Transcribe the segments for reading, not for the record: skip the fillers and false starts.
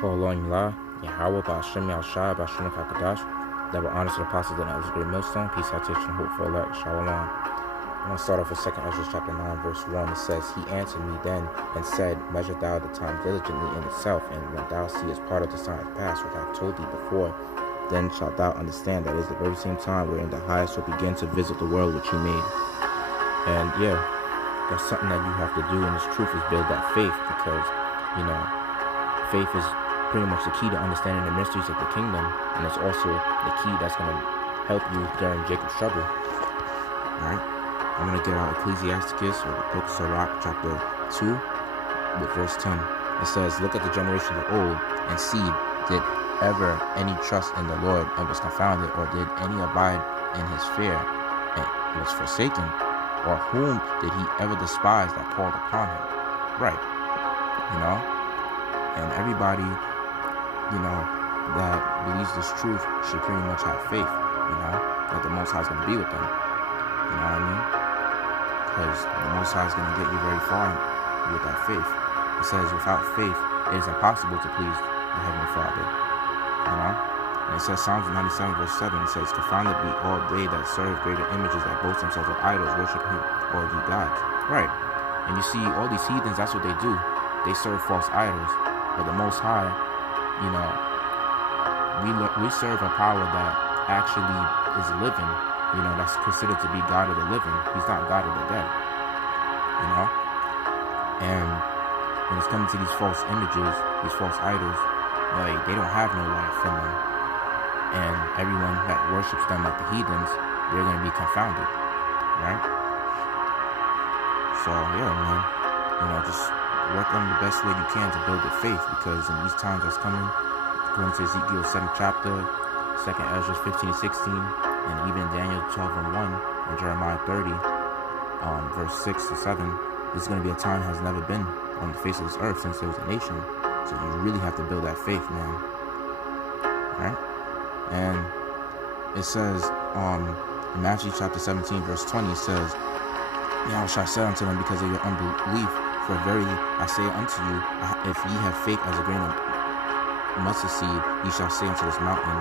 Kolon Yahweh Ba'Shem Yashai Ba'Shem Kakadash. That were honest and apostles in the great millstone. Peace, citation, hope for elect. Shalom. I'm going to start off with 2nd Ezra chapter 9, verse 1. It says, He answered me then and said, Measure thou the time diligently in itself, and when thou seest part of the signs past, which I have told thee before, then shalt thou understand that it is the very same time wherein the highest will begin to visit the world which he made. And yeah, that's something that you have to do in this truth, is build that faith, because, faith is pretty much the key to understanding the mysteries of the kingdom, and it's also the key that's going to help you during Jacob's trouble. Alright? I'm going to get out Ecclesiasticus, or the book of Sirach, chapter 2, with verse 10. It says, Look at the generations of old, and see, did ever any trust in the Lord, and was confounded, or did any abide in his fear, and was forsaken? Or whom did he ever despise that called upon him? Right. And everybody, that believes this truth should pretty much have faith, that the Most High is going to be with them. You know what I mean? Because the Most High is going to get you very far with that faith. It says, without faith, it is impossible to please the Heavenly Father. And it says, Psalms 97 verse 7, it says, Confounded be all they that serve greater images, that boast themselves of idols, worship him or the gods. Right. And you see, all these heathens, that's what they do. They serve false idols. But the Most High, we serve a power that actually is living. That's considered to be God of the living. He's not God of the dead. And when it's coming to these false images, these false idols, they don't have no life from them. And everyone that worships them, like the heathens, they're going to be confounded. Right? So, yeah, man. Just work on the best way you can to build your faith, because in these times that's coming, according to Ezekiel 7th chapter, 2nd Ezra 15 and 16, and even Daniel 12 and 1, and Jeremiah 30, verse 6 to 7, this is going to be a time that has never been on the face of this earth since there was a nation. So you really have to build that faith, man. Alright? And it says, in Matthew chapter 17, verse 20, it says, Yasharahla said unto them, because of your unbelief, for verily I say unto you, if ye have faith as a grain of mustard seed, ye shall say unto this mountain,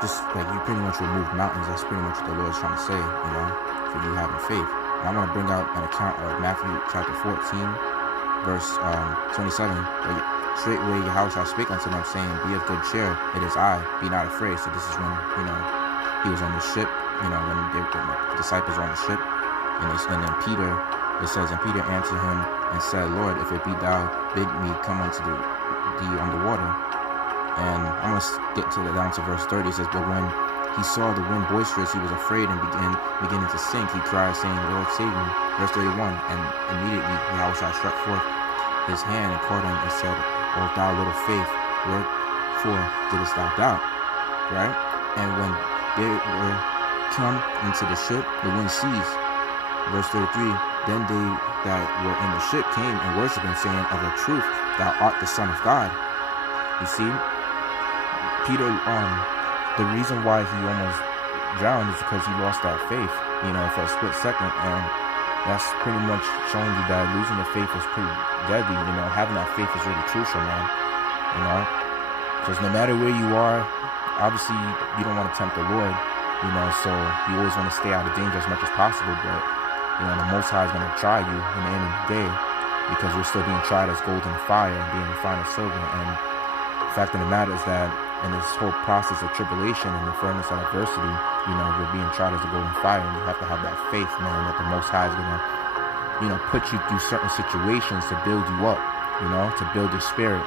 just like you pretty much remove mountains. That's pretty much what the Lord is trying to say, for you having faith. And I want to bring out an account of Matthew chapter 14, verse 27. Straightway Yahweh spake unto them, saying, Be of good cheer, it is I, be not afraid. So this is when, he was on the ship, when the disciples were on the ship. And then Peter, it says, And Peter answered him and said, Lord, if it be thou, bid me come unto thee on the water. And I'm going to get down to verse 30. It says, But when he saw the wind boisterous, he was afraid and beginning to sink. He cried, saying, Lord, save me. Verse 31. And immediately Yahweh struck forth his hand and caught him and said, O thou little faith, wherefore didst thou doubt? Right? And when they were come into the ship, the wind ceased. Verse 33. Then they that were in the ship came and worshipped him, saying, Of a truth, thou art the Son of God. You see, Peter, the reason why he almost drowned is because he lost that faith, for a split second. And that's pretty much showing you that losing the faith is pretty deadly. Having that faith is really crucial, man. Because no matter where you are, obviously you don't want to tempt the Lord, so you always want to stay out of danger as much as possible. But the Most High is going to try you in the end of the day, because we're still being tried as gold in the fire and being refined as silver. And the fact of the matter is that in this whole process of tribulation and the furnace of adversity, we're being tried as a golden fire, and you have to have that faith, man, that the Most High is going to, put you through certain situations to build you up, to build your spirit.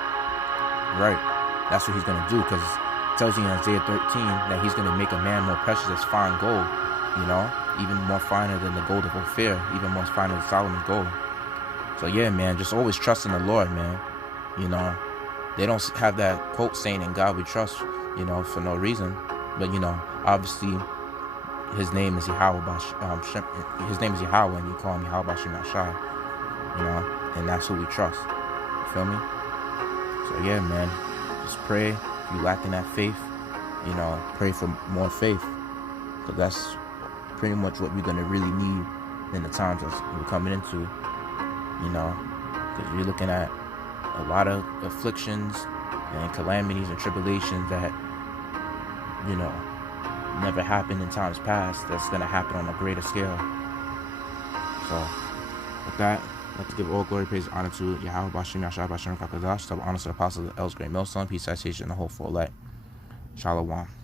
Right. That's what he's going to do, because it tells you in Isaiah 13 that he's going to make a man more precious as fine gold, even more finer than the gold of Ophir, even more finer than Solomon's gold. So yeah, man, just always trust in the Lord, man. They don't have that quote saying, in God we trust, for no reason. But, obviously, his name is Yahweh. His name is Yahweh, and you call him Yahweh Ba'Shem Yashai. And that's who we trust. You feel me? So, yeah, man, just pray. If you lack in that faith, pray for more faith. Because that's pretty much what we're going to really need in the times that we're coming into, because you're looking at a lot of afflictions and calamities and tribulations that, you know, never happened in times past, that's going to happen on a greater scale. So, with that, I'd like to give all glory, praise, and honor to Yahweh, Bashim, Yashar, Bashim, Kakadash, double honor to the apostles of the elders, great millstone, peace, citation, and the whole full elect. Shalom.